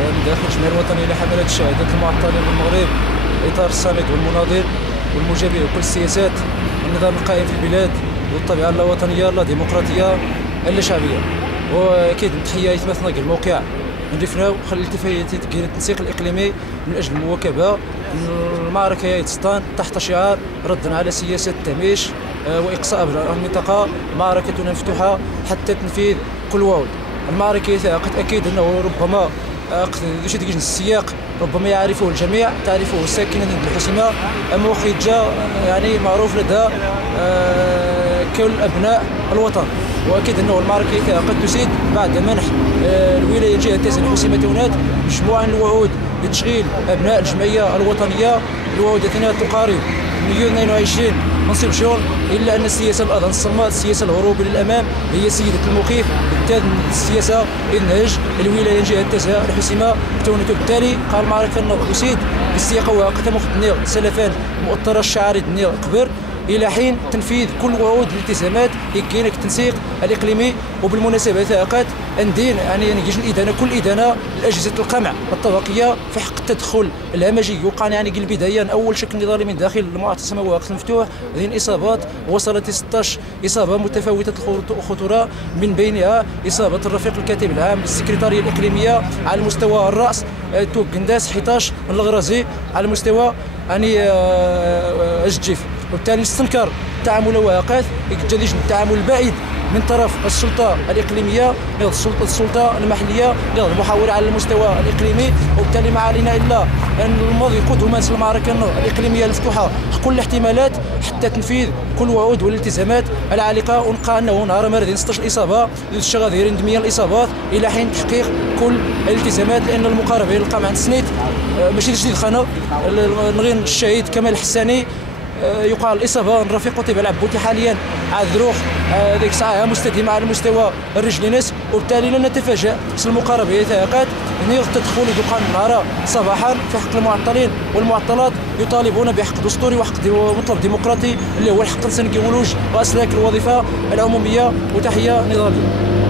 من داخل الجمعيه الوطنيه لحملات الشهادات المعطلين بالمغرب، الاطار الصامت والمناضل والمجابه لكل السياسات، النظام القائم في البلاد والطبيعه اللاوطنيه اللاديمقراطيه اللاشعبيه. واكيد تحيه يتمثلنا الموقع نضيفنا خلي الاتفاقيات ديال التنسيق الاقليمي من اجل المواكبه المعركه يا تسطان تحت شعار ردا على سياسه التهميش واقصاء ابناء المنطقه. معركتنا مفتوحه حتى تنفيذ كل وعود. المعركه قد اكيد انه ربما السياق ربما يعرفه الجميع، تعرفه الساكنه الحسيمه، موخجه يعني معروف لدى كل ابناء الوطن. واكيد انه المعركه قد تزيد بعد منح الولايه جهه تازن الحسيمه تونات مجموعه من الوعود لتشغيل ابناء الجمعيه الوطنيه. الوعود التي تقارب 122 منصب شغل، الا ان السياسه الاذان الصماء، السياسه الهروب للامام هي سيده الموقف. بالتالي السياسه انهج الولايه جهه تازن الحسيمه تونات. بالتالي قال المعركه تزيد بالسياق وقت مخدني سلفان مؤطر الشعاري دنيا قبر الى حين تنفيذ كل وعود الالتزامات كاينك التنسيق الاقليمي. وبالمناسبه ثاقات ندين يعني يجي الادانه كل ادانه لاجهزه القمع الطبقيه في حق التدخل الهمجي وقع يعني البدايه اول شكل نضالي من داخل المعتصم وقت مفتوح. هذه الاصابات وصلت ل 16 اصابه متفاوته الخطوره، من بينها اصابه الرفيق الكاتب العام للسكرتاريه الاقليميه على مستوى الراس توك قنداس 11 الغرازي على مستوى يعني الجيف. وبالتالي نستنكر التعامل واقف يجديش التعامل البعيد من طرف السلطه الاقليميه السلطه المحليه المحاوله على المستوى الاقليمي. وبالتالي ما علينا الا ان الماضي قدما المعركه الاقليميه المفتوحه كل الاحتمالات حتى تنفيذ كل وعود والالتزامات العالقه. ونلقى انه نهار ماردين 16 اصابه للشغادير ندميه الاصابات الى حين تحقيق كل الالتزامات، لان المقاربه يلقى مع السنيت ماشي جديد خانه نغير الشهيد كمال الحساني يقال الاصابه الرفيق قتيبه العبوتي حاليا على الذروخ ذيك الساعه مستديمه على مستوى الرجلينس. وبالتالي لن نتفاجأ المقاربه يتعاقد هنا التدخل يقال النهار صباحا في حق المعطلين والمعطلات يطالبون بحق دستوري وحق مطلب ديمقراطي اللي هو الحق الانساني كيولوج واسلاك الوظيفه العموميه. وتحيه نضاليه.